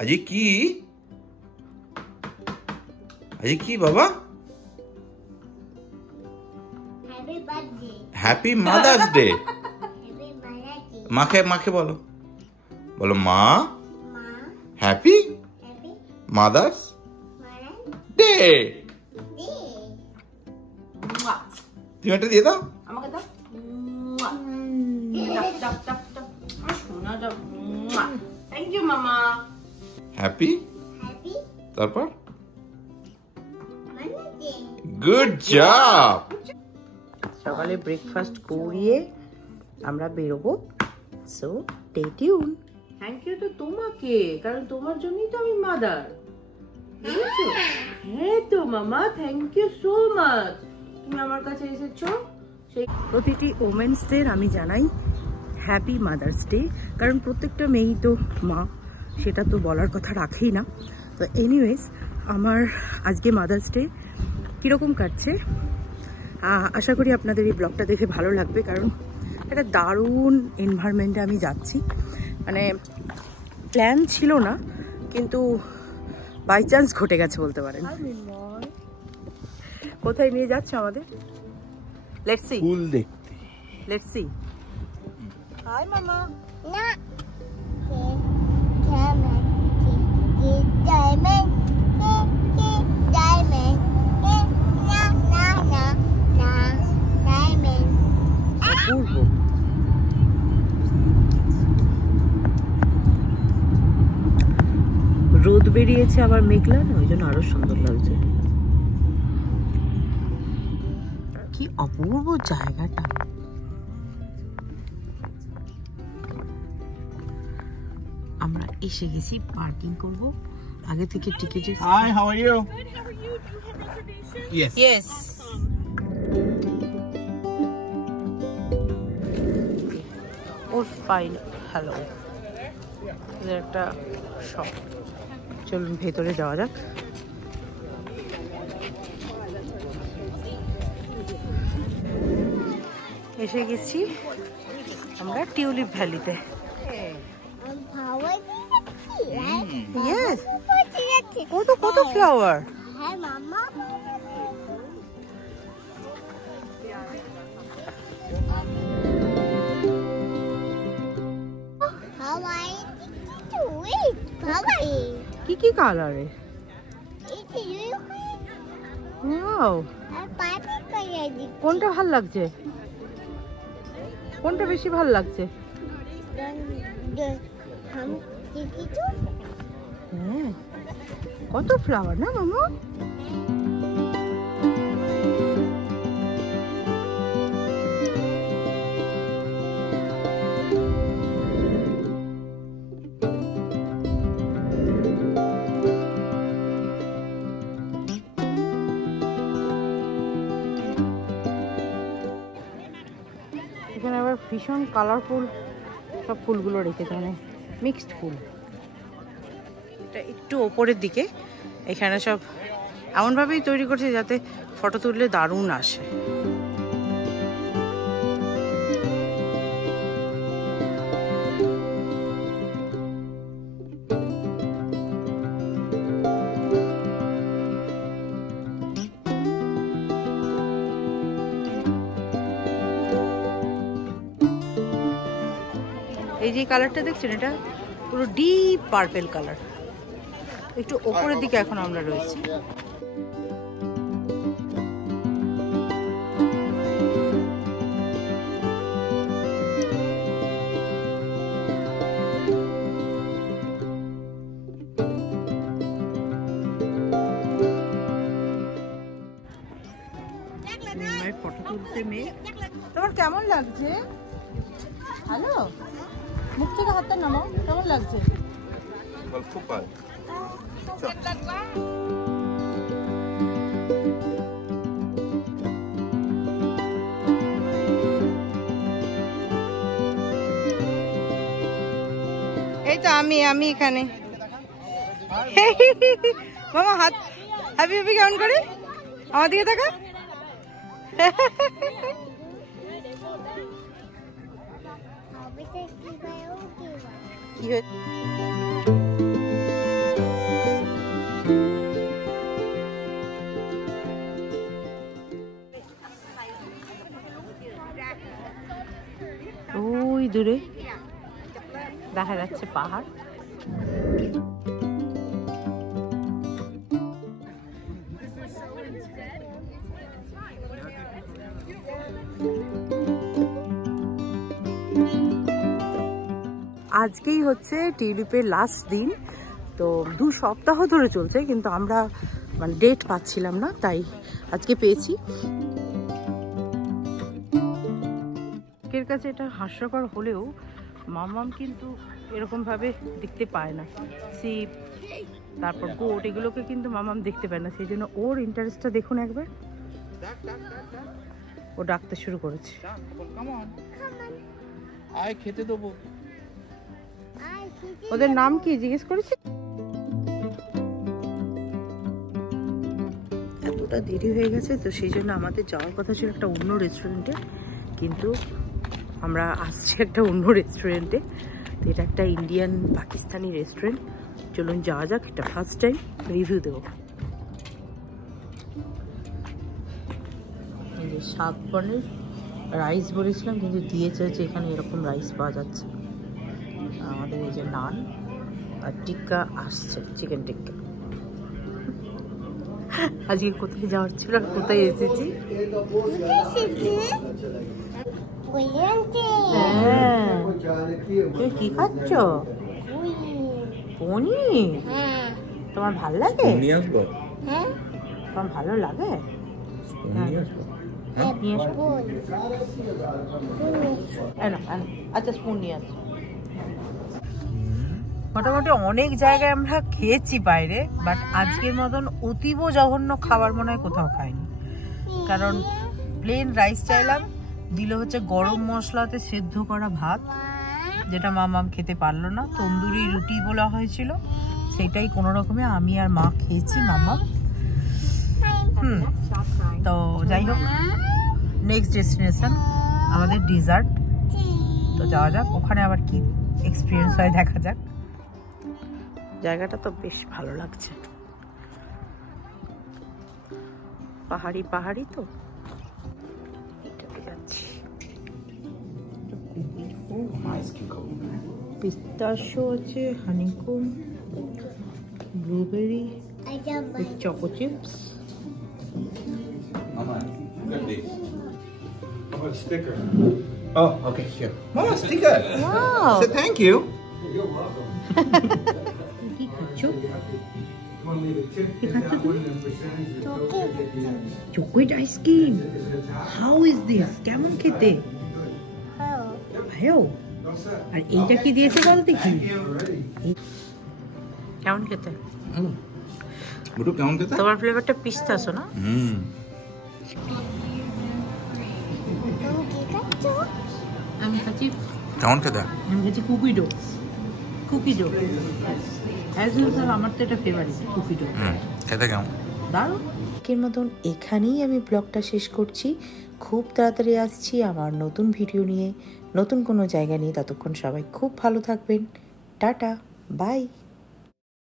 আজি কি বাবা? Happy mother's day. মাকে বলো, বলো মা হ্যাপি মাদার্স ডে। তুমি একটা দিয়ে দাও আমাকে, দাও। থ্যাংক ইউ মামা। হ্যাপি, তারপর গুড জব। সকালে ব্রেকফাস্ট করিয়ে আমরা বেরোবো, so stay tune. Thank you তো তোমাকে, কারণ তোমার জন্যই তো আমি মাদার। হ্যাঁ তো মামা, থ্যাংক ইউ সো মাচ, তুমি আমার কাছে এসেছো। সেই প্রতিটি ওমেন্স ডে আমি জানাই হ্যাপি মাদার্স ডে, কারণ প্রত্যেকটা মেয়েই তো মা, সেটা তো বলার কথা রাখেই না। তো এনিওয়েজ, আমার আজকে মাদার্স ডে কীরকম কাটছে আশা করি আপনাদের এই ব্লগটা দেখে ভালো লাগবে, কারণ একটা দারুণ এনভায়রনমেন্টে আমি যাচ্ছি। মানে প্ল্যান ছিল না, কিন্তু বাই চান্স ঘটে গেছে বলতে পারেন। কোথায় নিয়ে যাচ্ছে আমাদের? লেটস সি, ফুল দেখতে। Let's see. হাই মামা। না রোদ বেরিয়েছে আবার মেঘলা, ওই জন্য আরো সুন্দর লাগছে। কি অপূর্ব জায়গাটা। আমরা এসে গেছি, পার্কিং করব। আগে থেকে টিকেটের। Hi, how are you? Yes yes. ওর ফাইন। হ্যালো, এদের একটা শপ। চলুন ভেতরে যাওয়া যাক। এসে গেছি আমরা টিউলিপ ভ্যালিতে। ইয়েস, কত কত ফ্লাওয়ার। হ্যাঁ মামা, কি কি কালারে? ওয়াও, কোনটা ভাল লাগছে? কোনটা বেশি ভাল লাগছে? হ্যাঁ, কত ফ্লাওয়ার না মামা। এখানে আবার ভীষণ কালারফুল সব ফুলগুলো রেখেছে, মানে মিক্সড ফুল। এটা একটু ওপরের দিকে, এখানে সব এমনভাবেই তৈরি করছে যাতে ফটো তুললে দারুণ আসে। এই যে কালারটা দেখছেন, এটা পুরো ডিপ পার্পল কালার। একটু ওপরের দিকে এখন আমরা রয়েছি। ফটো তুলতে মেয়ে। তোমার কেমন লাগছে? হ্যালো, মুখ থেকে হাতটা নামাও। কেমন লাগছে? খুব ভালো। এই তো আমি এখানে। মামা হাত হ্যাপি হ্যাপি কেমন করে? আমার দিকে তাকা। কি দেখা যাচ্ছে পাহাড়। আজকেই হচ্ছে টিউলিপের লাস্ট দিন, তো 2 সপ্তাহ ধরে চলছে, কিন্তু আমরা মানে ডেট পাচ্ছিলাম না, তাই আজকে পেয়েছি। এর কাছে এটা হাস্যকর হলেও মামাম কিন্তু এরকম ভাবে দেখতে পায় না। শিপ, তারপর গোট, এগুলোকে কিন্তু মামাম দেখতে পায় না, সেই জন্য ওর ইন্টারেস্টটা দেখুন একবার। ও ডাকতে শুরু করেছে। আয় খেতে দেবো। ওদের নাম কি জিজ্ঞেস করেছে? এতটা দেরি হয়ে গেছে, তো সেই জন্য আমাদের যাওয়ার কথা ছিল একটা অন্য রেস্টুরেন্টে, কিন্তু আমরা আসছি একটা অন্য রেস্টুরেন্টে। তো এটা একটা ইন্ডিয়ান পাকিস্তানি রেস্টুরেন্ট। চলুন যাওয়া যাক, এটা ফার্স্ট টাইম রিভিউ দেবো। এই যে শাক পনির রাইস বলেছিলাম, কিন্তু দিয়েছে হচ্ছে এখানে এরকম রাইস পাওয়া যাচ্ছে। আমাদের এই যে নান আর টিক্কা আসছে, চিকেন টিক্কা। আজকে কোথায় যাওয়ার ছিল আর কোথায় এসেছি? তুমি কি খাচ্ছ? পনির? তোমার ভালো লাগে? তোমার ভালো লাগে? আচ্ছা, স্পুন নিয়ে আসো। মোটামুটি অনেক জায়গায় আমরা খেয়েছি বাইরে, বাট আজকের মতন অতীব জঘন্য খাবার মনে হয় কোথাও খাইনি। কারণ প্লেন রাইস চাইলাম, দিল হচ্ছে গরম মশলাতে সেদ্ধ করা ভাত, যেটা মামাম খেতে পারলো না। তন্দুরি রুটি বলা হয়েছিল, সেটাই কোনো রকমে আমি আর মা খেয়েছি। মামাম তো যাই হোক, নেক্সট ডেস্টিনেশন আমাদের ডেজার্ট। তো যাওয়া যাক, ওখানে আবার কি এক্সপিরিয়েন্স হয় দেখা যাক। জায়গাটা তো বেশ ভালো লাগছে, পাহাড়ি পাহাড়ি তো। এটাতে যাচ্ছি। পিস্তাশিও আছে, honeycomb, blueberry, choco chips. Mama, look at this. How about a sticker? Oh, okay, here. Mama, sticker. Wow. Say thank you. You're welcome. কি খাচ্ছ? You want me to tip You it got that to one and percentage of those that get the end? Chocolate ice cream. Is it hot? How is this? কেমন খেতে? ভালো। No, sir. আর এইটা কি দিয়েছে বলো দেখি। Already. কেমন খেতে? বুটু কেমন খেতে? তোমার ফ্লেভারটা পিস্তাশো না? আমি খাচ্ছি, কেমন খেতে? আমি খাচ্ছি cookie dough. Cookie dough as usual আমার তো এটা ফেভারিট, কুকি ডো। খেতে কেমন? দারুণ। এর মতন এখানেই আমি ব্লগটা শেষ করছি। খুব তাড়াতাড়ি আসছি আমার নতুন ভিডিও নিয়ে, নতুন কোনো জায়গা নিয়ে। ততক্ষণ সবাই খুব ভালো থাকবেন। Tata, by.